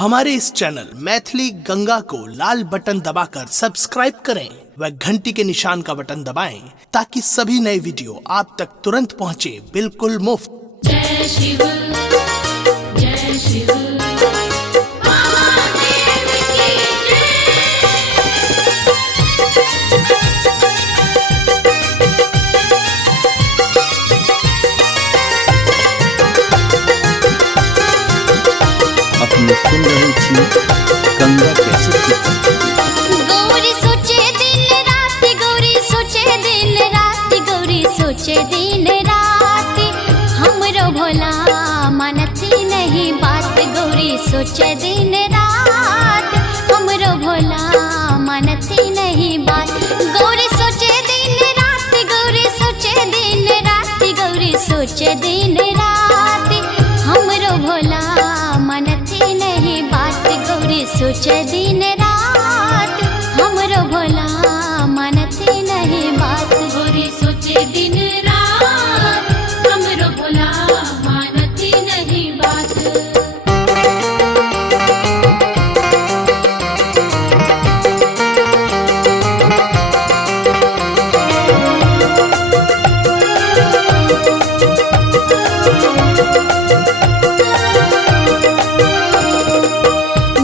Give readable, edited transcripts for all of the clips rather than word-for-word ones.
हमारे इस चैनल मैथिली गंगा को लाल बटन दबाकर सब्सक्राइब करें व घंटी के निशान का बटन दबाएं ताकि सभी नए वीडियो आप तक तुरंत पहुंचे बिल्कुल मुफ्त। जय शिव जय शिव महादेव की अपने सुन रही थी गंगा कैसे गौरी सोचे दिन रात, गौरी सोचे दिन रात, गौरी सोचे दिन रात, हमरो भोला मानती नहीं बात। गौरी सोचे दिन रात, हमरो भोला मानती नहीं बात। गौरी सोचे दिन रात, गौरी सोचे दिन रात, गौरी सोचे दिन रात, हमरो भोला मानती नहीं बात। गौरी सोचे दिन रात, हमरो भोला मानती नहीं बात। गौरी सोचे दिन रात, हमरो भोला मानती नहीं बात।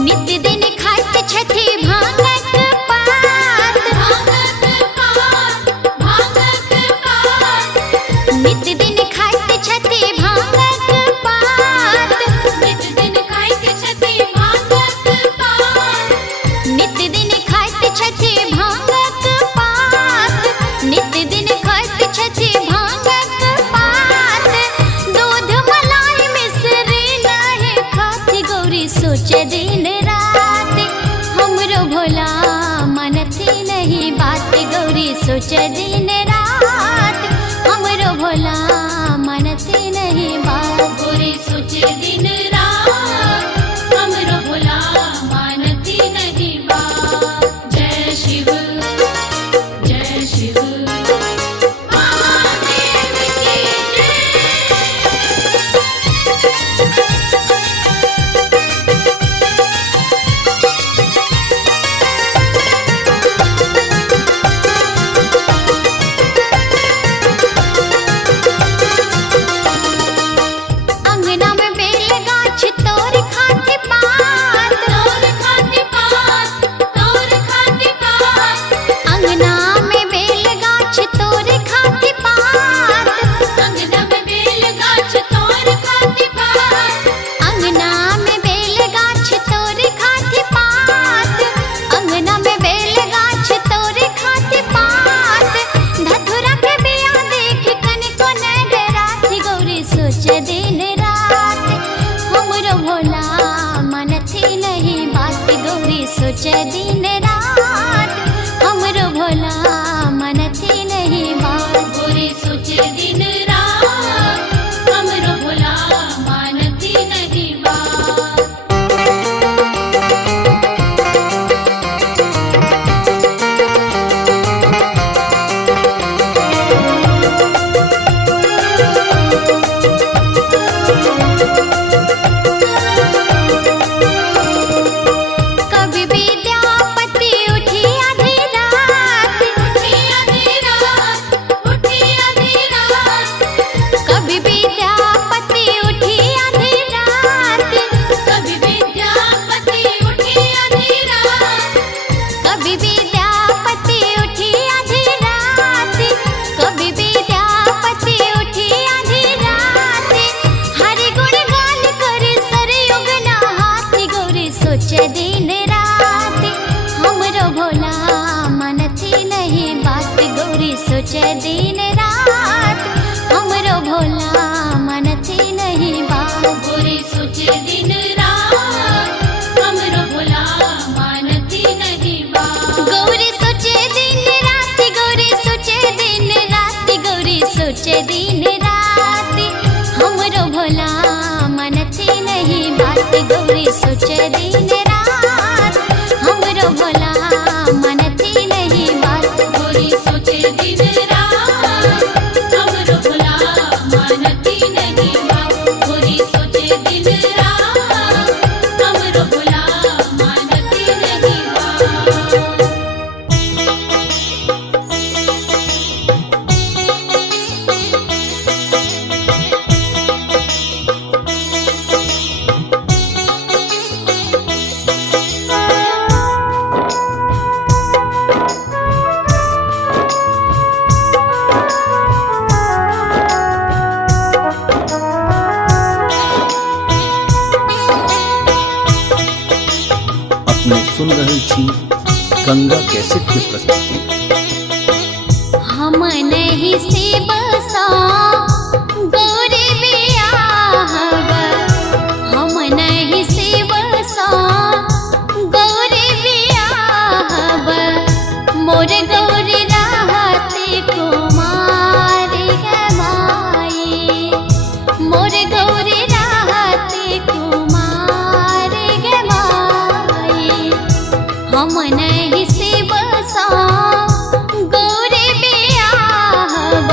नित्य दिन खाइत छथि भांगक पात, नित्य दिन खाइत छथि भांगक पात, नित्य दिन खाइत छथि भांगक पात, नित्य दिन खाइत छथि भांगक पात, नित्य दिन खाइत छथि भांगक पात। दूध मलाई मिश्री नहीं खाती, गौरी सोचे दिन रात, हमरो भोला मानती नहीं बात। गौरी सोचे दिन रात, हमरो भोला मानती नहीं बात। गौरी सोचे दिन रात, हमरो भोला मानती नहीं बात। जय शिव जय शिव महादेव की अंगना में बेल गाछ तोर खाती पात, तोर खाती पात, तोर खाती पात, अंगना में बेल गाछ तोर खाती पात, अंगना में बेल गाछ तोर खाती पात, अंगना में बेल गाछ तोर खाती पात, अंगना में बेल गाछ तोर खाती पात। धतुरा के बिया देख कनिको नहीं डराती, गौरी सोचे दिन रात, हमरो भोला मानती नहीं बात। गौरी सोचे दिन रात, हमरो भोला मानती नहीं बात। गौरी सोचे दिन रात, हमरो भोला मानती नहीं बात। कभी विद्यापति उठी आधी रात, उठी आधी रात, उठी आधी रात, कभी विद्यापति उठी आधी रात, कभी विद्यापति उठी आधी रात, कभी विद्यापति उठी आधी रात, कभी विद्यापति उठी आधी रात। हरि गुण गान कर सरयुग नहाती, गौरी सोचे दिन रात, हमरो भोला मानती नहीं बात। गौरी सोचे दिन रात, हमरो भोला मानती नहीं बात। गौरी सोचे दिन रात, हमरो भोला मानती नहीं बात। गौरी सोचे दिन रात, गौरी सोचे दिन रात, गौरी सोचे दिन रात, हमरो भोला मानती नहीं बात। गौरी सोचे दिन रात, हमरो भोला मानती नहीं बात। गौरी सोचे दिन रात, हमरो भोला मानती नहीं बात। गौरी सोचे दिन रात, हमरो भोला अपने सुन रहे छी गंगा कैसेट के प्रस्तुति। हम नहीं शिव सा गौरी बियाहब, हम नहीं शिव सा गौरी बियाहब, मोर गौरी रहते कुमार गे माई, मोर गौरी रहते कुमार गे माई, हम नहीं शिव सा गौरी बियाहब,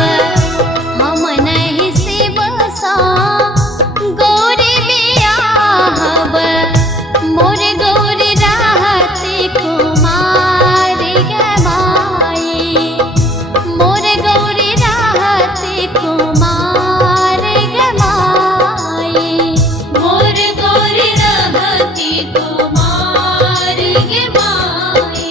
हम नहीं शिव सा गौरी बियाहब, मोर गौरी रहते कुमार गे माई, मोर गौरी रहते कुमार गे माई, मोर गौरी रहते कुमार गे माई।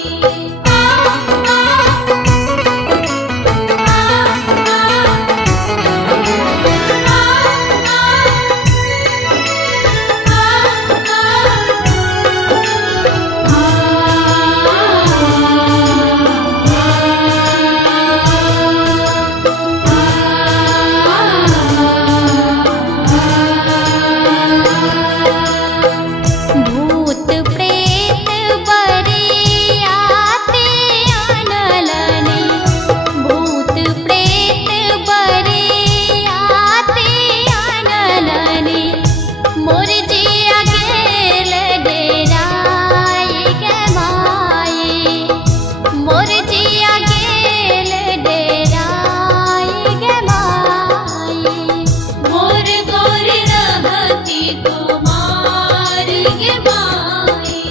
भूत प्रेत बरियाते आनलनी, भूत प्रेत बरियाते आनलनी, मोर जिया गेल डेराई गे माई, मोर जिया गेल डेराई गे माई, मोर गौरी रहती कुमार गे माई।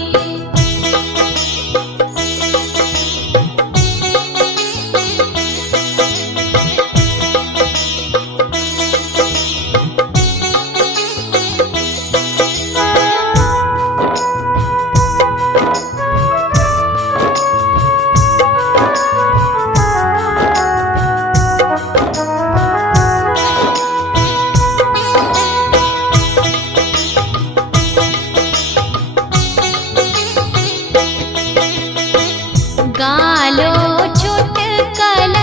गालो छुटकल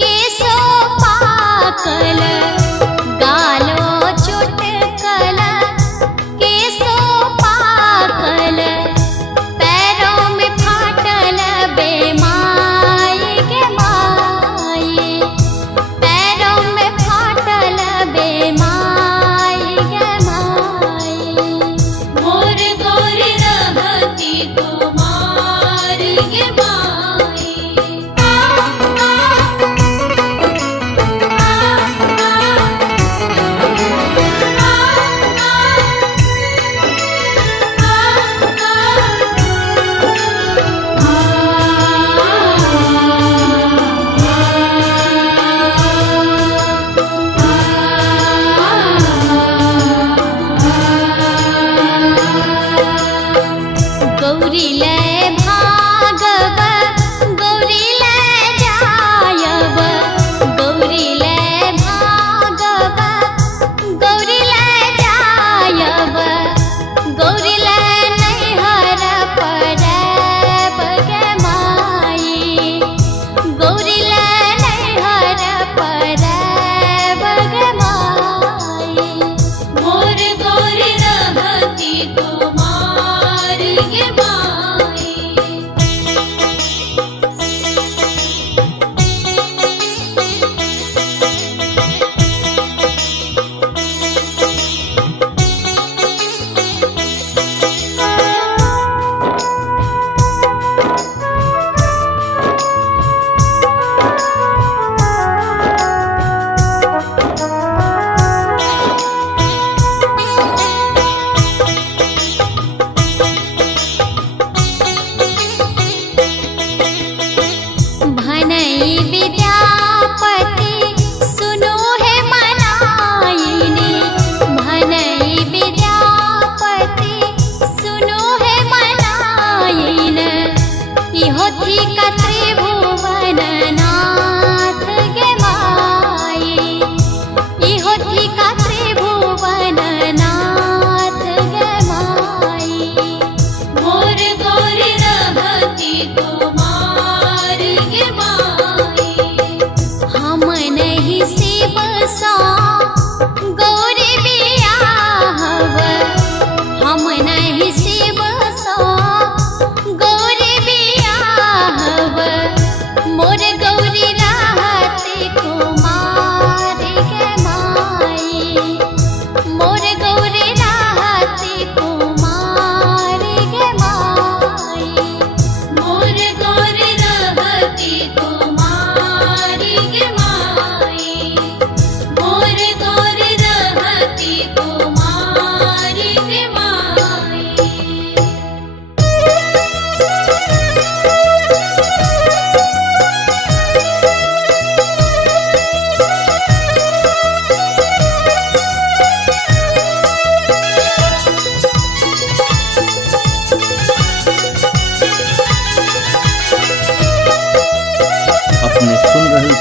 केसो पाकल, गालो छुटकल केसो पाकल, पैरों में फाटल बेमाई गे माई, पैरों में फाटल बेमाई गे माई, मोर गौरी रहती कुमार गे माई। गौरी ले भागब, गौरी ले जायब, गौरी ले भागब, गौरी ले जायब, गौरी ले नैहर परब गे माई, गौरी ले नैहर परब गे माई, मोर गौरी रहती कुमार गे माई।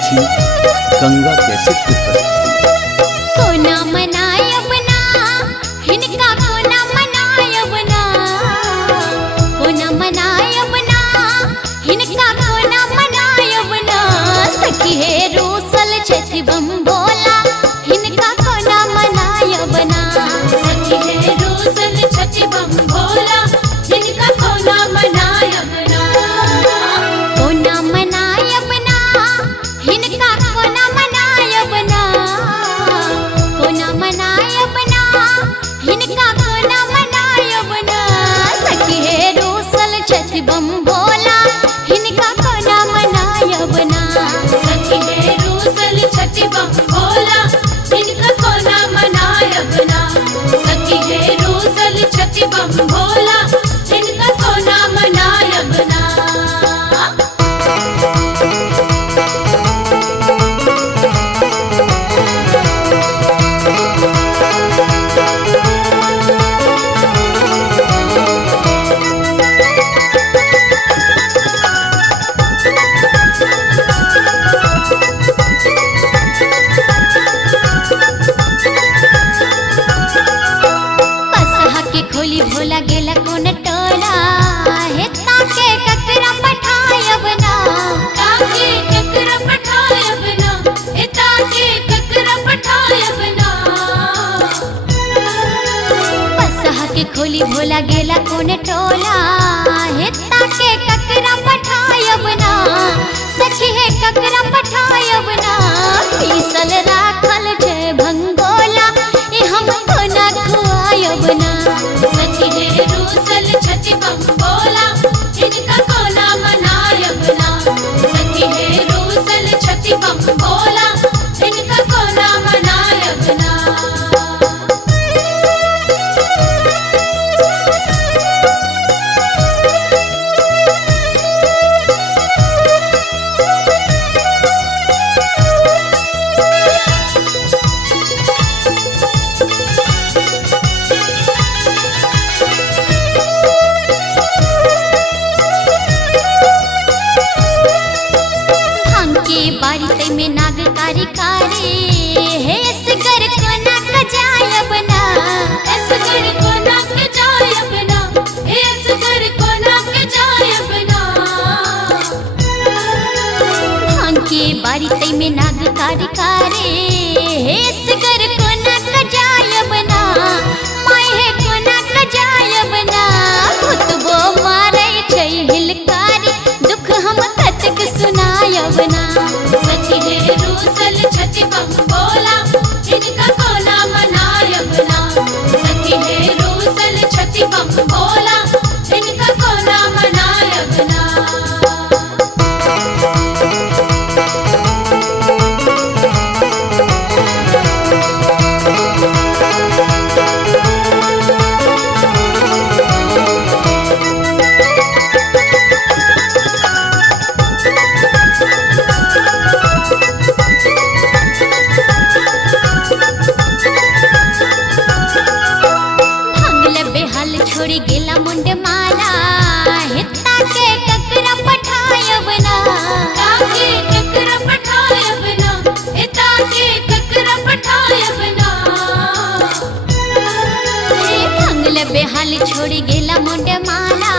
छी गंगा कैसेट की प्रस्तुति। कोना मनायब ना हिनका कोना मनायब ना, कोना मनायब ना हिनका कोना मनायब ना, सखी हे रूसल छथि बम भोला हिनका कोना मनायब ना, सखी हे रूसल छथि बम भोला जिनका कोना मनायब ना। कोना मनायब ना हिनका कोना मनायब ना, कोना मनायब ना हिनका कोना मनायब ना, सखी हे रूसल छथि बम भोला हिनका कोना मनायब ना, सखी हे रूसल छथि बम भोला जिनका कोना मनायब ना। सखी हे रूसल छथि बम भोला जिनका कोना मनायब ना। पसहा के खोली भोला गेला कोन टोला, हे ताके ककरा पठायब ना, ताके ककरा पठायब ना, ए ताके ककरा पठायब ना। पसहा के खोली भोला गेला कोन टोला, हे ताके ककरा पठायब ना, सखी हे ककरा पठायब ना, पीसल राखल छै भंगोला ए हम कोना खुआयब ना, सखी हे रूसल छथि बम भोला जिनका कोना मनायब ना। सखी हे रूसल छथि बम भोला जिनका कोना मनायब ना। भांग के बारी तै में नाग कारी कारी, हे असगर कोना कजायब ना, असगर कोना के जायब ना, ए असगर कोना के जायब ना। भांग के बारी तै में नाग कारी कारी, हे असगर कोना कजायब ना, माय हे कोना कजायब ना, भूतबो मारै छै हिलकारी दुख हम कतक सुनायब ना, सखी हे रूसल छथि बम भोला जिनका कोना मनायब ना। सखी हे रूसल छथि बम भोला जिनका कोना मनायब ना। भांगल बेहाल छोड़ी गेला मुंड माला, हे ताके ककरा पठायब ना, ताके ककरा पठायब ना, ए ताके ककरा पठायब ना। हे भांगल बेहाल छोड़ी गेला मुंड माला,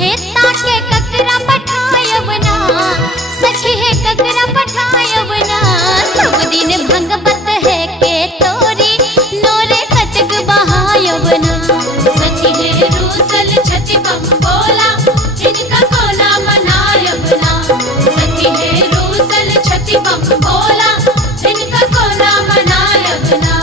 हे ताके ककरा पठायब ना, सखी हे ककरा पठायब ना, सब दिन भंगबत है के तोरी नोरे कतक बहायब ना, सखी हे रूसल छथि बम भोला जिनका कोना मनायब ना। सखी हे रूसल छथि बम भोला जिनका कोना मनायब ना।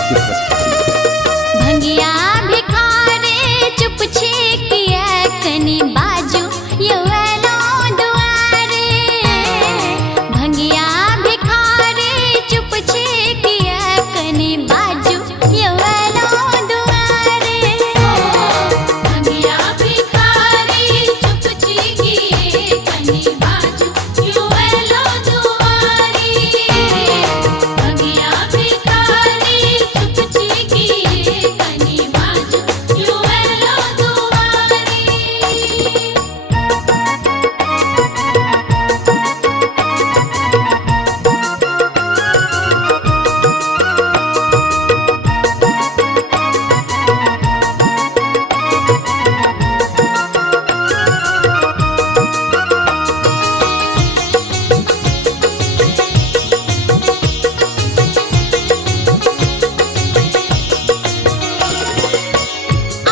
कैसेट की प्रस्तुति। भंगिया भिखारे चुप छेकिया कनी बाजू युवलो दुआरे। भंगिया भिखारे चुप छेकिया कनी बाजू युवलो दुआरे। भंगिया भिखारी चुप चीकिए कनी बाजू युवलो दुआरी। भंगिया भिखारी चुप चीकिए कनी बाजू युवलो दुआरी।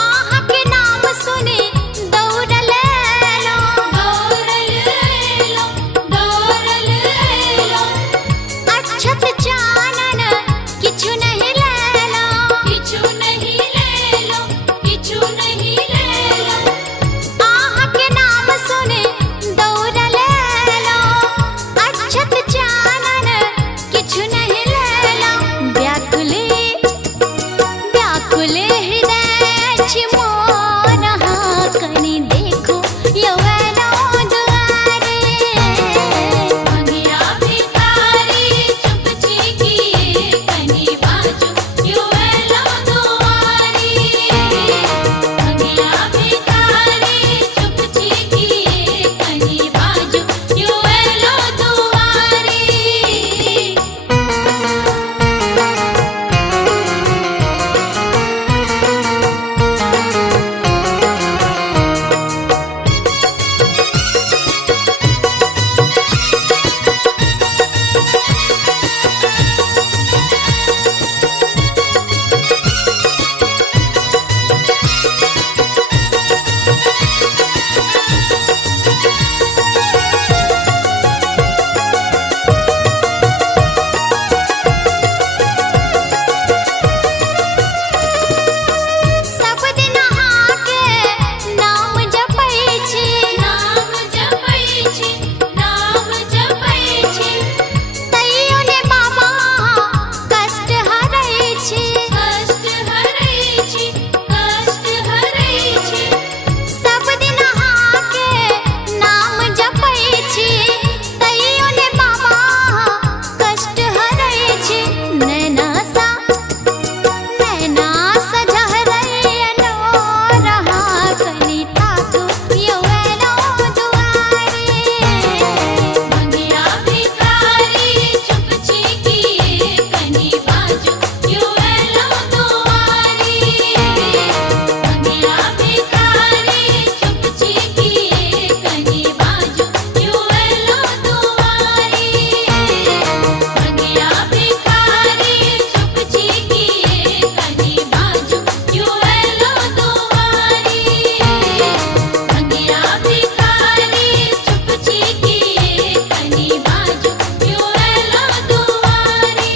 आह के नाम सुने दौड़ल लो। दौड़ल लो दौड़ल लो अक्षत चानन किछु नहीं लेलो। किछु नहीं ले लो किछु नहीं ले लो। आह के नाम सुने दौड़ल लो। अक्षत चानन किछु नहीं लेलो। व्याकुल व्याकुल हृदय छी मोर कनी देखो युवलो दुआरे। भंगिया भिखारी चुप चीकिए कनी बाजू युवलो दुआरी। भंगिया भिखारी चुप चीकिए कनी बाजू युवलो दुआरी। सब दिन हाके नाम जपै छी। नाम जपै छी नाम जपै छी। तैयो ने बाबा कष्ट हरै छी। कष्ट हरै छी कष्ट हरै छी। सब दिन हाके नाम जपै छी। तैयो ने बाबा कष्ट हरै छी। नैना सा जहरैनो रहा कनी ताकू युवलो दुआरे। भंगिया भिखारी चुप चीकिए कनी बाजू युवलो दुआरी। भंगिया भिखारी चुप चीकिए कनी बाजू युवलो दुआरी। भंगिया भिखारी चुप चीकिए कनी बाजू युवलो दुआरी। भंगिया भिखारी चुप चीकिए कनी बाजू युवलो दुआरी।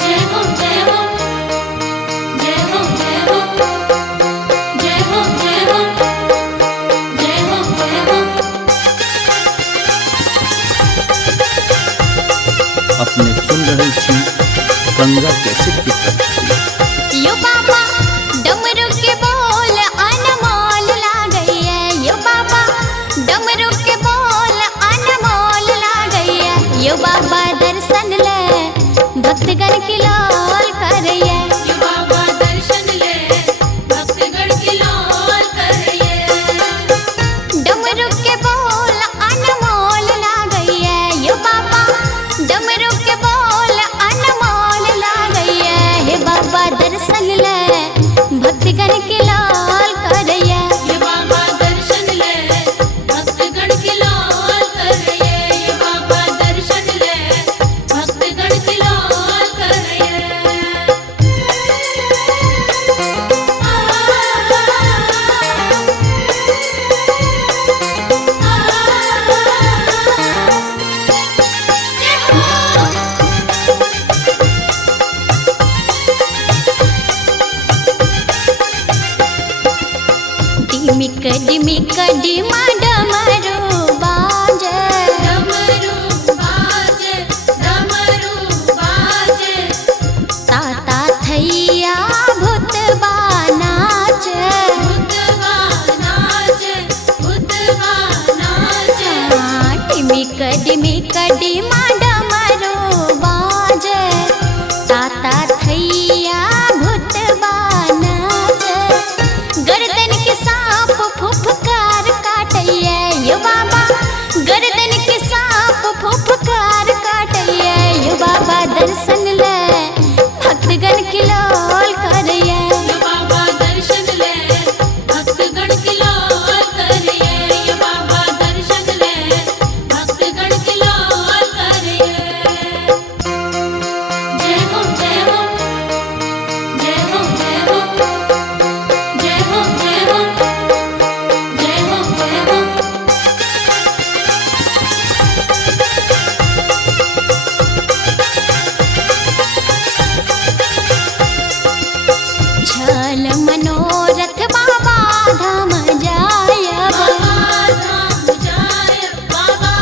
जय हो जय हो जय हो जय हो जय हो जय हो जय हो जय हो। अपने सुन रहे छी गंगा कैसेट की प्रस्तुति। यो बाबा डमरू के बोल अनमोल लागैया। यो बाबा डमरू के बोल अनमोल लागैया। यो बाबा दर्शन ले भक्तगण की लाल करैया। यो बाबा दर्शन ले भक्तगण की लाल करिए। डमरू के बोल अनमोल लागैया। यो बाबा डमरू के बोल अनमोल लागैया। हे बाबा दर्शन ले भक्तगण की लाल करैया। ये बाबा दर्शन ले भक्तगण की लाल करिए। ये बाबा दर्शन ले भक्तगण की लाल करिए। जय हो डिमी कडिमा डमरू बाजे, डमरू बाजे, डमरू बाजे, ताता थैया भूतबा नाचे, भूतबा नाचे, भूतबा नाचे, डिमी कडिमा डमरू बाजे, ताता थैया भूतबा नाचे, गर्दन के सांप फुफकार काटैया यो बाबा, गर्दन के सांप फुफकार काटैया यो बाबा, दर्शन ले भक्तगण के लोल करैया, ये बाबा दर्शन ले भक्तगण की लोल करिए, ये बाबा दर्शन ले भक्तगण की लोल करिए। जय हो जय हो जय हो जय हो जय हो जय हो जय हो जय हो। छल मनोरथ बाबा धाम जायब, बाबा धाम जायब, बाबा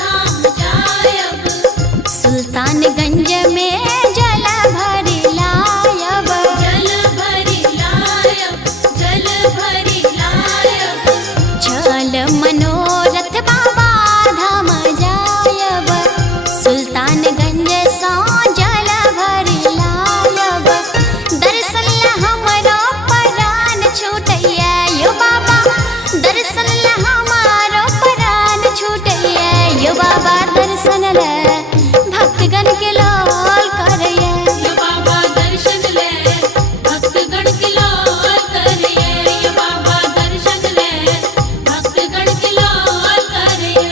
धाम जायब, सुल्तानगंज में जल भरी लायब, जल भरी लायब, जल भरी लायब, छल मनोरथ बाबा धाम जायब, सुल्तानगंज सो जल भरी लायब, दर्शन ला हमरो प्राण छूटैया यो बाबा, दर्शन ला हमारो प्राण छूटैया यो बाबा, दर्शन ले भक्तगण के लोल करैया, ये बाबा दर्शन ले भक्तगण की लोल करिए, ये बाबा दर्शन ले भक्तगण की लोल करिए।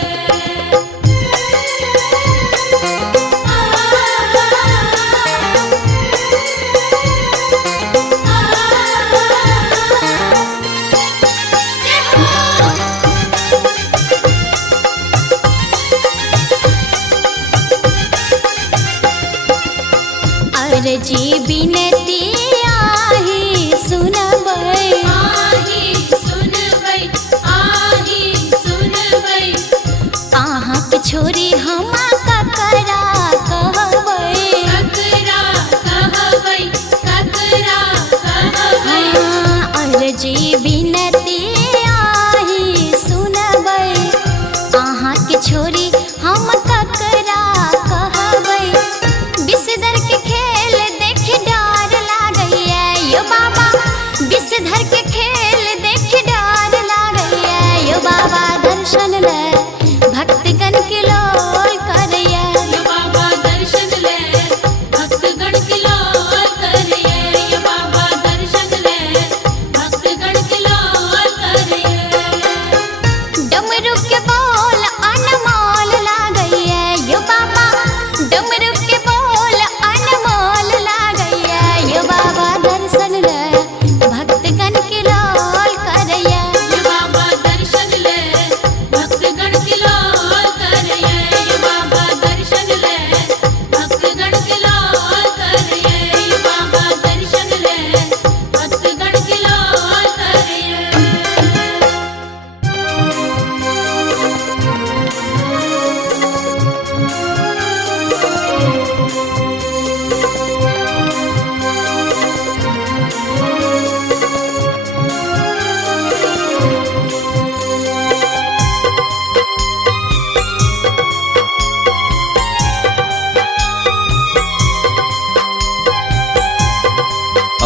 अर्जी बिनती आही सुनबै, आही सुनबै, आही सुनबै, कहाँ के छोरी हम ककरा कहबै, ककरा कहबै, ककरा कहबै, अर्जी बिनती आही सुनबै, कहाँ के छोरी हम ककरा कहबै, विषधर के खेल देख डर लागैया यो बाबा, विषधर के खेल देख डर लागैया यो बाबा, दर्शन ले भक्तगण के लोल करैया, ये बाबा दर्शन ले भक्तगण की लोल करिए, ये बाबा दर्शन ले भक्तगण की लोल करिए। डमरू के बोल अनमोल लागैया यो बाबा, डमरू के बोल अनमोल लागैया यो बाबा, दर्शन ले भक्तगण के लोल करैया, ये बाबा दर्शन ले भक्तगण की लोल करिए, ये बाबा दर्शन ले भक्तगण की लोल करिए, ये बाबा दर्शन ले भक्तगण की लोल करिए।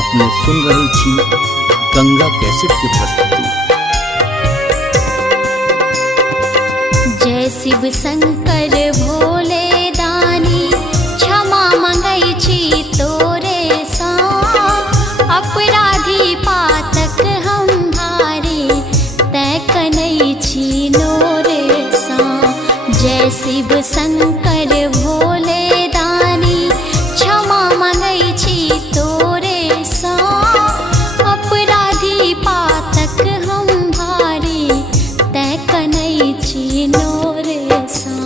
अपने सुन रहल छी गंगा कैसेट के प्रस्तुति। जय शिव शंकर भोले दानी, क्षमा मंगै छी तोरे सा, अपराधी पातक हम भारी, तै कनै छी नोरे सा, जय शिव शंकर भोले दानी, क्षमा मंगै छी तोरे सा, अपराधी पातक हम भारी, तै कनै छी नोरे सा।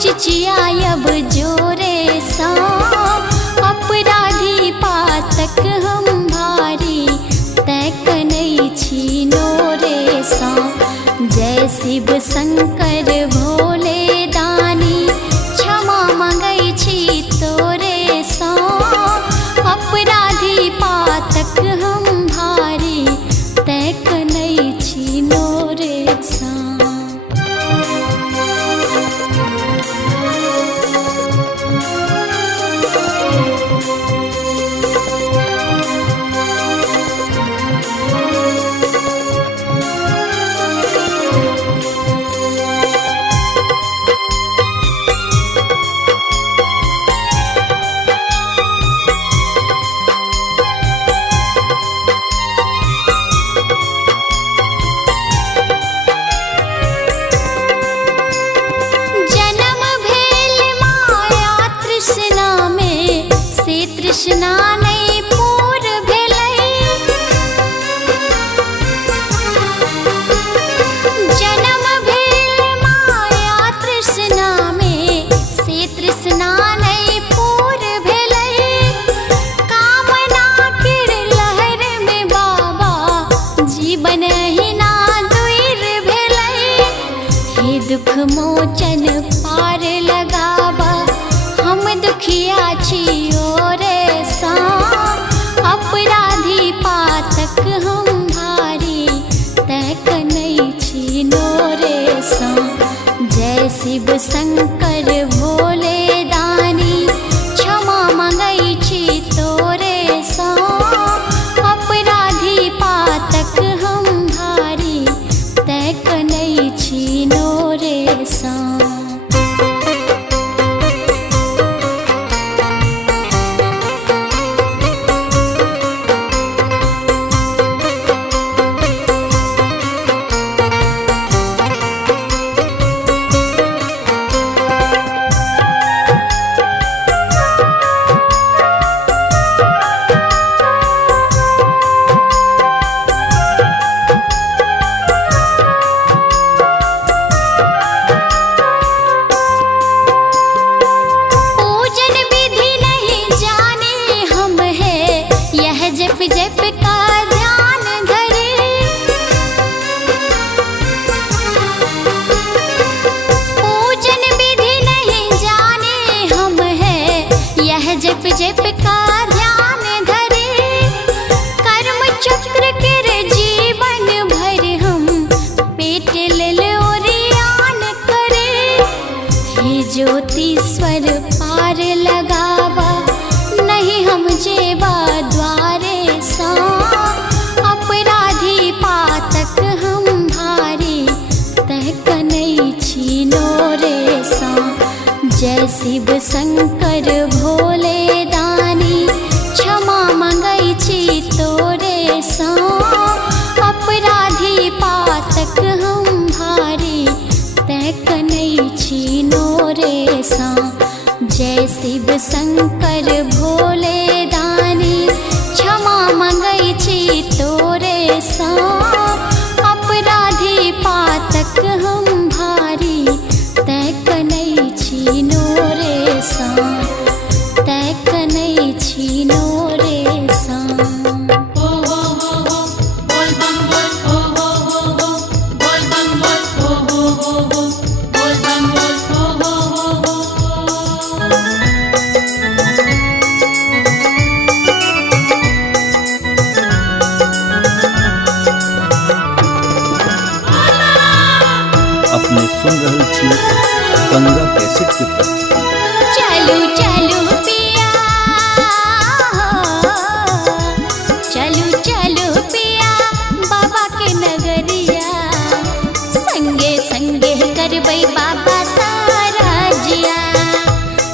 चिचियायब जोरे सा, अपराधी पातक हम भारी, तैक नहीं छीनो रे सा। जय शिव शंकर भोले दानी, क्षमा मांगै छी तोरे सा, अपराधी पातक हम भारी, तैक नहीं छीनो रे सा। तृष्णा नहीं पूर भेलै, जन्म भेल माया तृष्णा में, से तृष्णा नहीं पूर भेलै। कामना केर लहर में बाबा, जीवन हिना दूर भेलै। हे दुख मोचन पार लगाबा, हम दुखिया छियो रे सा, अपराधी पातक हम भारी, तैक नहीं छीनो रे सा। जय शिव शंकर भोले दानी, क्षमा मांगै छी तोरे सा, अपराधी पातक हम भारी, तैक नहीं छीनो रे सा। जप जप का ध्यान धरे, पूजन विधि नहीं जाने हम है, यह जप जप का ध्यान धरे। कर्म चक्र के जीवन भर हम, पेट लेल ओरियान करे। हे ज्योतिश्वर पार लगावा, नहीं हम जेबा द्वारे सा, अपराधी पातक हम भारी, तैक नहीं छीनो रे सा। जय शिव शंकर भोले दानी, क्षमा मांगै छी तोरे सा, अपराधी पातक हम भारी, तैक नहीं छीनो रे सा। जय शिव शंकर भोले दानी, क्षमा मांगै छी तोरे सा, अपराधी पातक हम भारी, तैक नहीं छीनो रे सा, तैक नहीं छीनो रे सा। अपने सुन रहल छी गंगा कैसेट के प्रस्तुति। चलू चलू पिया, चलू चलू पिया, बाबा के नगरिया, संगे संगे करबै बाबा साराजिया,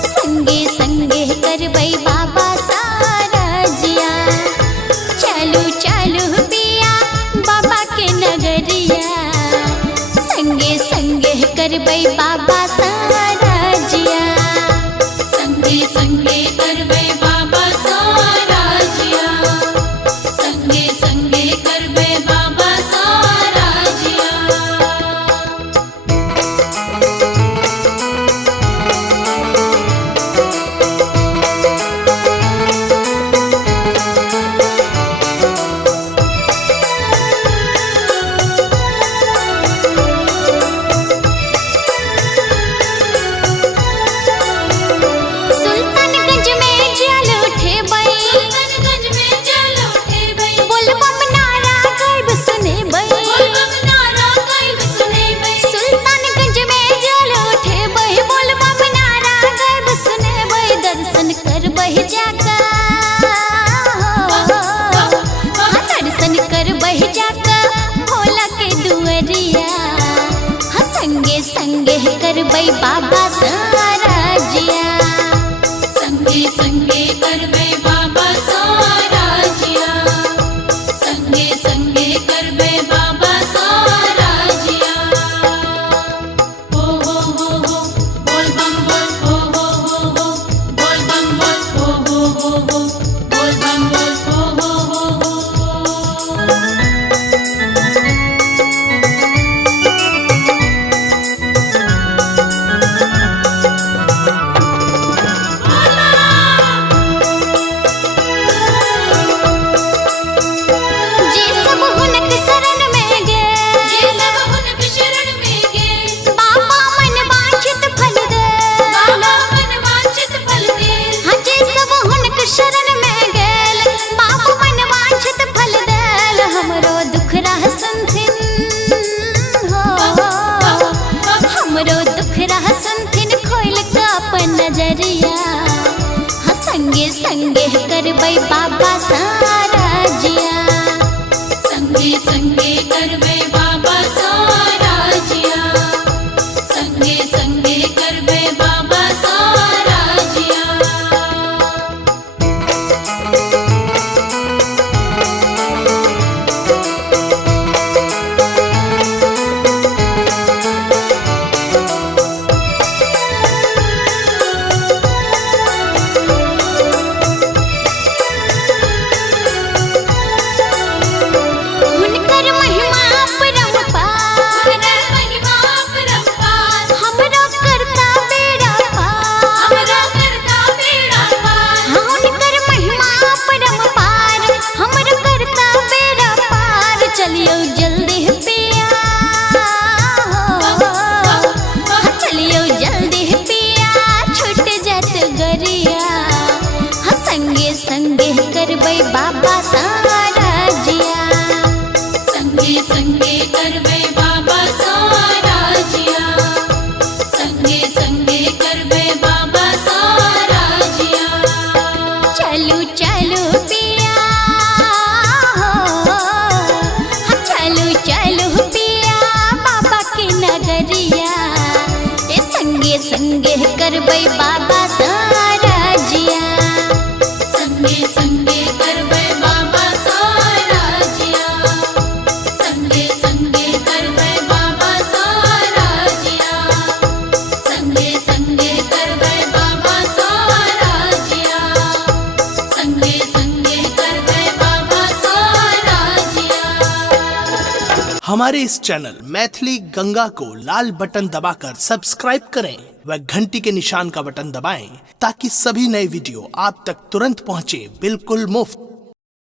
संगे संगे करबै बाबा साराजिया। चलू चलू पिया, बाबा के नगरिया, संगे संगे करबै बाबा साराजिया। करबै बाबा साराजिया। संगे संगे करबे बाबा साराजिया, संगे संगे करबे बाबा साराजिया। हुनकर महिमा परम्पार, हुनकर महिमा परम्पार, हमरो करता बेड़ा पार। हमरा करता बेड़ा पार। हुनकर महिमा परम्पार, हमरो करता बेड़ा पार। चलियो जल्दी पिया, चलियो जल्दी पिया, छूट जात गरिया। संगे संगे करबै बाबा साराजिया। संगे संगे करबे बाबा साराजिया, संगे संगे करबे बाबा साराजिया। चलू चलू पिया, चलू चलू पिया, बाबा की नगरिया। ए संगे संगे करबै बाबा साराजिया। संगे संगे करबे बाबा साराजिया, संगे संगे करबे बाबा साराजिया, संगे संगे करबे बाबा साराजिया, संगे संगे करबे बाबा साराजिया। हमारे इस चैनल मैथिली गंगा को लाल बटन दबाकर सब्सक्राइब करें व घंटी के निशान का बटन दबाएं ताकि सभी नए वीडियो आप तक तुरंत पहुंचे बिल्कुल मुफ्त।